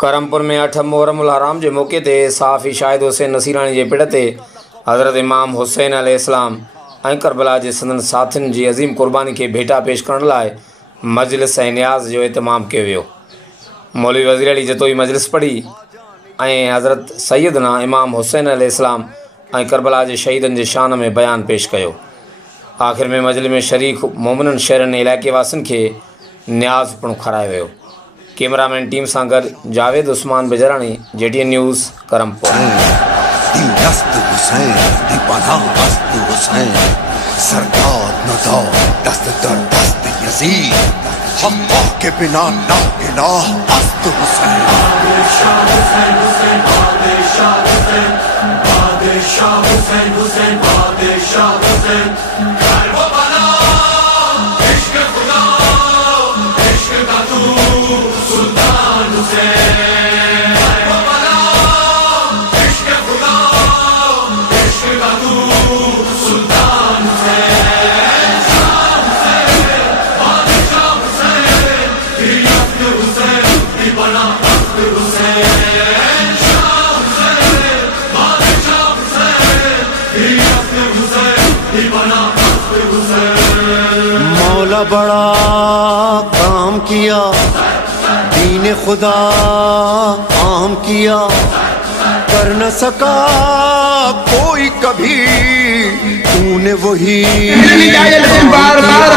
करमपुर में 8 मुहर्रम उल हराम के मौके ते साफ़ी शाहिद हुसैन नसीरानी के पिण ते हज़रत इमाम हुसैन अलैहिस्सलाम ऐं करबला के संदन साथियुनि जी अज़ीम कुर्बानी के भेटा पेश करण लाइ मजलिस ऐं न्याज़ जो एहतमाम कियो वियो। मौलवी वज़ीर अली जतोई मजलिस पढ़ी ऐं हज़रत सैयदना इमाम हुसैन अलैहिस्सलाम ऐं करबला के शहीदनि जे शान में बयान पेश कयो। आख़िर में मजलिस में शरीक मोमिननि शहरनि इलाइक़े वासियुनि खे न्याज़ पिणु खारायो वियो। कैमरामैन टीम सां गॾु जावेद उस्मान बिजराणी, JTN न्यूज़, करमपुर। सरकार न दो दस्त दर दस्त यजीद, अल्लाह के बिना ना इलाह अस्त हुसैन। मौला बड़ा काम किया, दीन खुदा आम किया, कर न सका कोई कभी, तूने वही बार बार